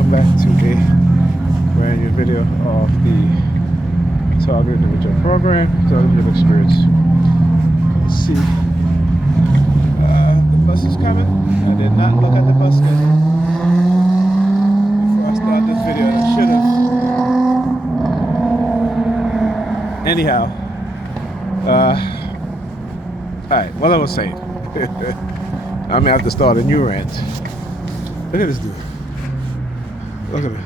welcome back to a brand new video of the Target Individual Program, Target Individual Experience. Let's see. The bus is coming. I did not look at the bus schedule before I started this video. I should have. Anyhow, alright, what I was saying. I'm gonna have to start a new rant. Look at this dude. Look at me.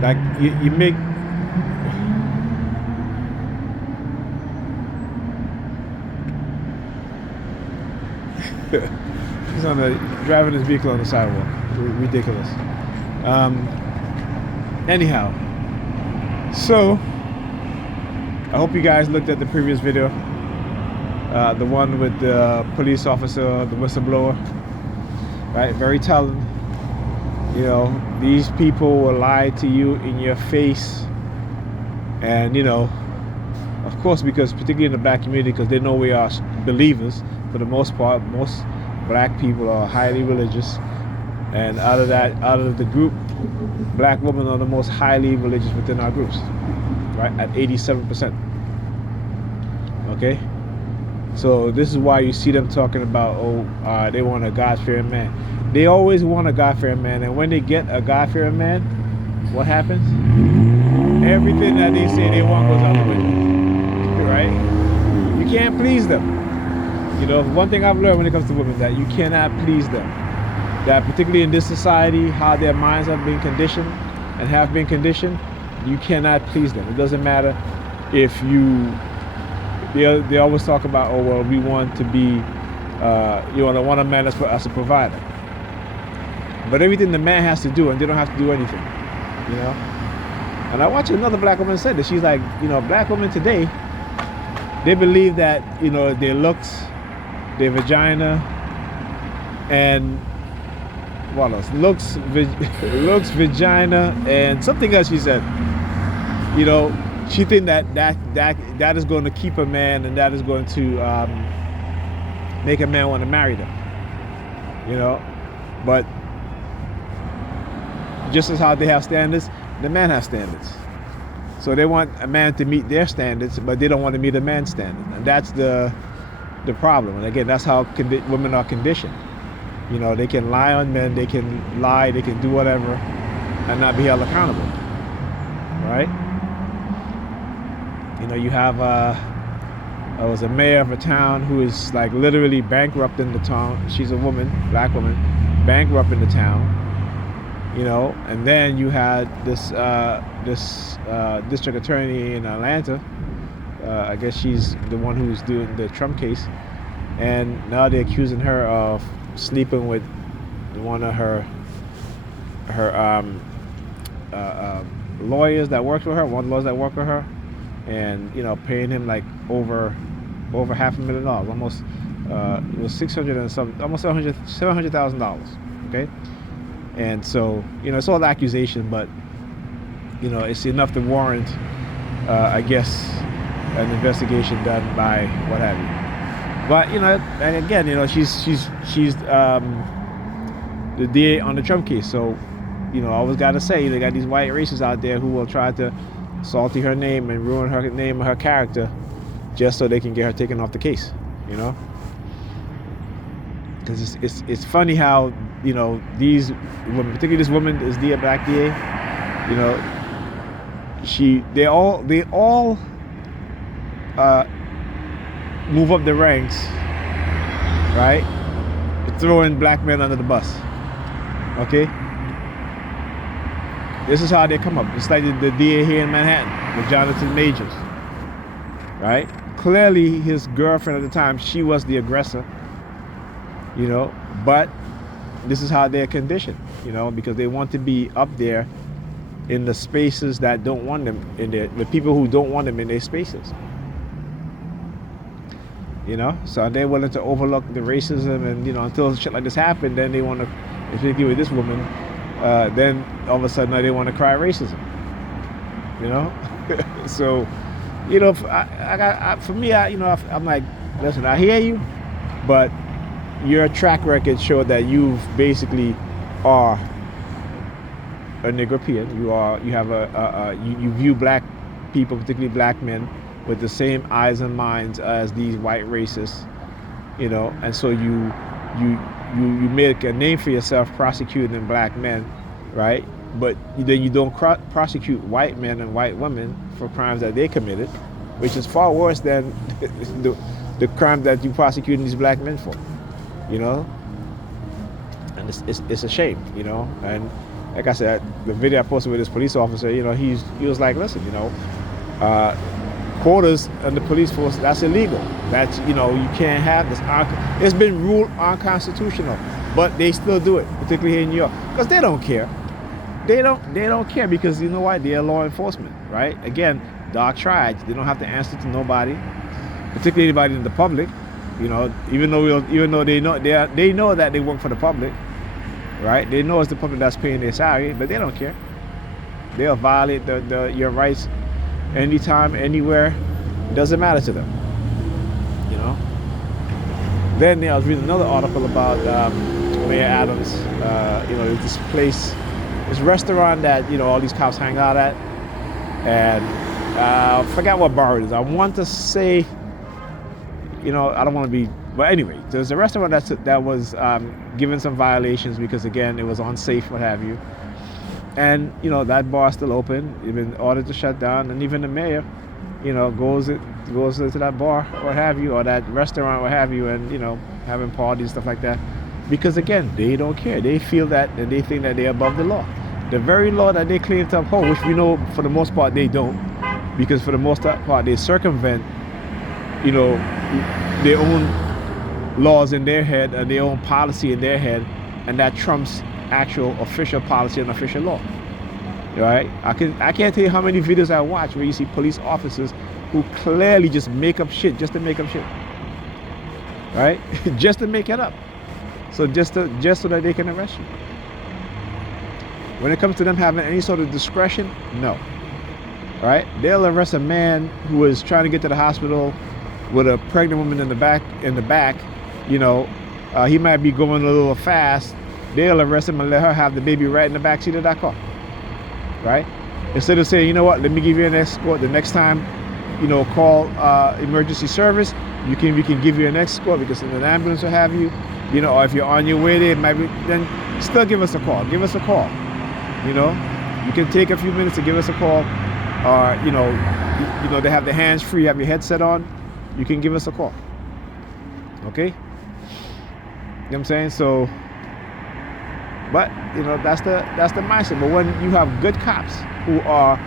Like you make he's on the driving his vehicle on the sidewalk. Ridiculous. Anyhow, so I hope you guys looked at the previous video, the one with the police officer, the whistleblower. Right, very telling. You know, these people will lie to you in your face, and you know, of course, because particularly in the black community, because they know we are believers for the most part. Most black people are highly religious, and out of the group, black women are the most highly religious within our groups, right, at 87%. Okay, so this is why you see them talking about, they want a God-fearing man. They always want a God-fearing man, and when they get a God-fearing man, what happens? Everything that they say they want goes out the window, right? You can't please them. You know, one thing I've learned when it comes to women, that you cannot please them. That particularly in this society, how their minds have been conditioned and have been conditioned, you cannot please them. It doesn't matter if you, they always talk about, oh, well, we want to be, you want a man as a provider. But everything the man has to do, and they don't have to do anything, you know. And I watched another black woman say that. She's like, you know, black women today, they believe that, you know, their looks, their vagina, and what else? Looks, vagina, and something else she said. You know, she think that is going to keep a man, and that is going to make a man want to marry them. You know, but just as how they have standards, the man has standards. So they want a man to meet their standards, but they don't want to meet a man's standard, and that's the problem. And again, that's how women are conditioned. You know, they can lie on men, they can lie, they can do whatever, and not be held accountable, right? You know, you have I was a mayor of a town who is like literally bankrupt in the town. She's a woman, black woman, bankrupt in the town. You know, and then you had this district attorney in Atlanta. I guess she's the one who's doing the Trump case, and now they're accusing her of sleeping with one of her lawyers that works with her, one of the lawyers that work with her, and you know, paying him like over $500,000, almost it was 600 and some, almost $700,000. Okay. And so, you know, it's all accusation, but, you know, it's enough to warrant, I guess, an investigation done by what have you. But, you know, and again, you know, she's the DA on the Trump case. So, you know, I always got to say, they got these white racists out there who will try to salty her name and ruin her name and her character just so they can get her taken off the case, you know? Because it's funny how, you know, these women, particularly this woman is the black DA, you know, they all move up the ranks, right? Throwing black men under the bus. Okay? This is how they come up. It's like the DA here in Manhattan with Jonathan Majors, right? Clearly his girlfriend at the time, she was the aggressor. You know, but this is how they're conditioned, you know, because they want to be up there in the spaces that don't want them in there, the people who don't want them in their spaces. You know, so they're willing to overlook the racism, and you know, until shit like this happened, then they want to, particularly with this woman, then all of a sudden they want to cry racism. You know, so you know, for me, you know, I'm like, listen, I hear you, but your track record showed that you've basically are a Negropean, you view black people, particularly black men, with the same eyes and minds as these white racists, you know, and so you make a name for yourself prosecuting black men, right? But then you don't prosecute white men and white women for crimes that they committed, which is far worse than the crime that you prosecuting these black men for, you know. And it's a shame, you know. And like I said, the video I posted with this police officer, you know, he was like, listen, you know, quotas in the police force, that's illegal. That's, you know, you can't have this. It's been ruled unconstitutional, but they still do it, particularly here in New York, because they don't care. They don't care because, you know why? They're law enforcement, right? Again, dark tribes, they don't have to answer to nobody, particularly anybody in the public, you know. Even though they know that they work for the public, right? They know it's the public that's paying their salary, but they don't care. They'll violate your rights anytime, anywhere. It doesn't matter to them, you know. Then I was reading another article about Mayor Adams. You know, this place, this restaurant that, you know, all these cops hang out at, and I forgot what bar it is. I want to say, you know, I don't want to be, but anyway, there's a restaurant that was given some violations because, again, it was unsafe, what have you. And, you know, that bar is still open. It's been ordered to shut down, and even the mayor, you know, goes into that bar, what have you, or that restaurant, what have you, and, you know, having parties, stuff like that. Because, again, they don't care. They feel that, and they think that they're above the law. The very law that they claim to uphold, which we know for the most part they don't, because for the most part they circumvent, you know, their own laws in their head and their own policy in their head, and that trumps actual official policy and official law. Right? I can't tell you how many videos I watch where you see police officers who clearly just make up shit just to make up shit. Right? Just to make it up. So just so that they can arrest you. When it comes to them having any sort of discretion, no. Right? They'll arrest a man who is trying to get to the hospital with a pregnant woman in the back, you know, he might be going a little fast. They'll arrest him and let her have the baby right in the back seat of that car. Right? Instead of saying, you know what, let me give you an escort the next time, you know, call emergency service. We can give you an escort because in an ambulance will have you, you know, or if you're on your way there, maybe then still give us a call. Give us a call. You know, you can take a few minutes to give us a call, or you know, they have the hands free, have your headset on. You can give us a call. Okay. You know what I'm saying? So, but you know, that's the mindset. But when you have good cops who are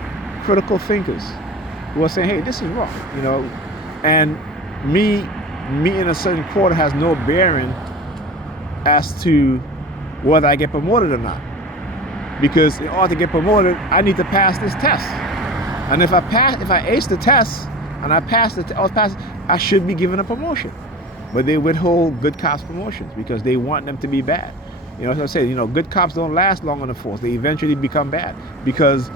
critical thinkers, who are saying, hey, this is wrong, you know, and me in a certain quarter has no bearing as to whether I get promoted or not. Because in order to get promoted, I need to pass this test. And if I ace the test and I pass I should be given a promotion. But they withhold good cops promotions because they want them to be bad. You know, as I said, you know, good cops don't last long on the force. They eventually become bad because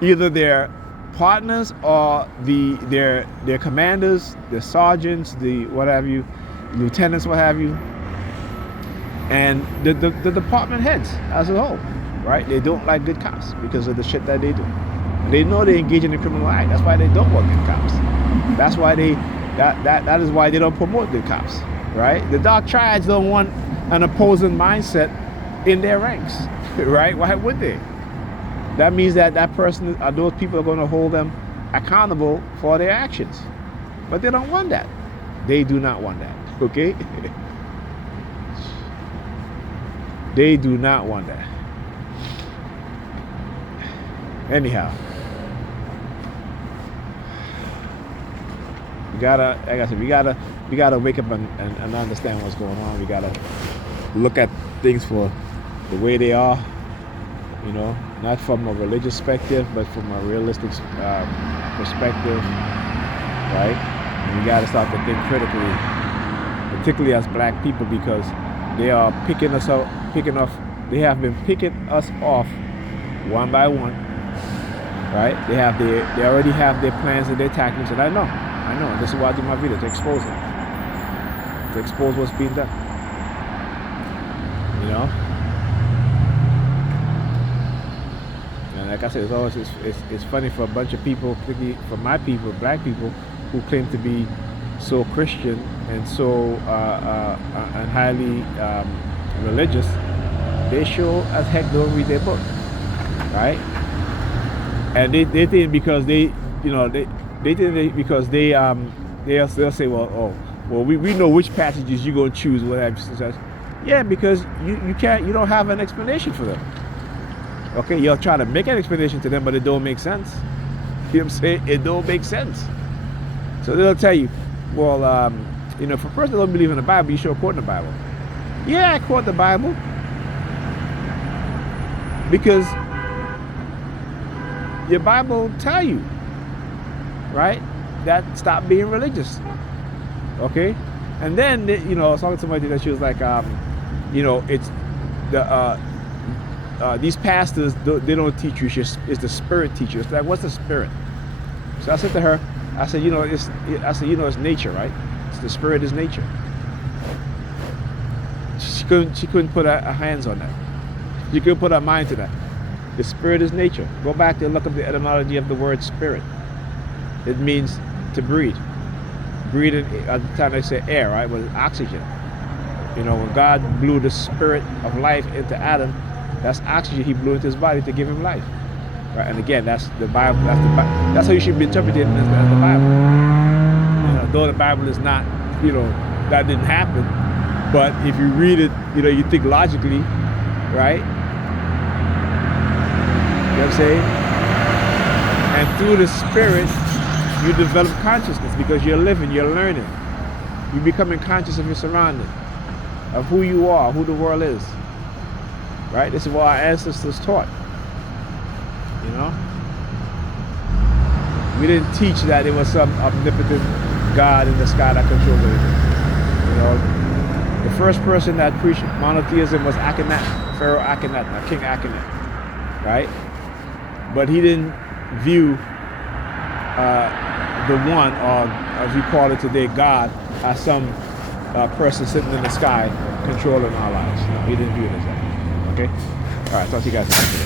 either their partners or their commanders, their sergeants, the what have you, lieutenants, what have you, and the department heads as a whole, right? They don't like good cops because of the shit that they do. They know they engage in the criminal act. That's why they don't want good cops. That's why that is why they don't promote good cops, right? The dark tribes don't want an opposing mindset in their ranks, right? Why would they? That means that person, those people are going to hold them accountable for their actions. But they don't want that. They do not want that, okay? They do not want that. Anyhow, we gotta, like I said, we gotta wake up and understand what's going on. We gotta look at things for the way they are, you know, not from a religious perspective, but from a realistic perspective, right? And we gotta start to think critically, particularly as black people, because they are picking us up, they have been picking us off one by one, right? They already have their plans and their tactics, and I know. This is why I do my video, to expose it, to expose what's being done, you know. like I said, it's funny for a bunch of people, particularly for my people, black people, who claim to be so Christian and so and highly religious. They sure as heck don't read their book, right? And they think because they think because they'll say, well, we know which passages you're going to choose, whatever. Yeah, because you don't have an explanation for them. Okay, you'll try to make an explanation to them, but it don't make sense. You know what I'm saying? It don't make sense. So they'll tell you, well, if a person don't believe in the Bible, you should quote the Bible. Yeah, I quote the Bible because your Bible tell you, right, that stop being religious. Okay, and then I was talking to somebody that she was like, it's the these pastors, they don't teach you. It's the Spirit teacher. It's like, what's the Spirit? So I said to her, I said, it's nature, right? It's the Spirit is nature. She couldn't put her hands on that. She couldn't put her mind to that. The Spirit is nature. Go back and look up the etymology of the word spirit. It means to breathe. Breathing, at the time they say air, right? Well, oxygen. When God blew the spirit of life into Adam, that's oxygen He blew into his body to give him life. Right? And again, that's the Bible. That's how you should be interpreting as the Bible. Though the Bible is not, that didn't happen. But if you read it, you think logically, right? You know what I'm saying? And through the Spirit, you develop consciousness because you're living, you're learning. You're becoming conscious of your surroundings, of who you are, who the world is. Right? This is what our ancestors taught. We didn't teach that there was some omnipotent God in the sky that controlled everything. The first person that preached monotheism was Akhenaten, Pharaoh Akhenaten, King Akhenaten. Right? But he didn't view the one, or as we call it today, God, as some person sitting in the sky controlling our lives. No, he didn't view it as that. Okay? All right, talk to you guys later.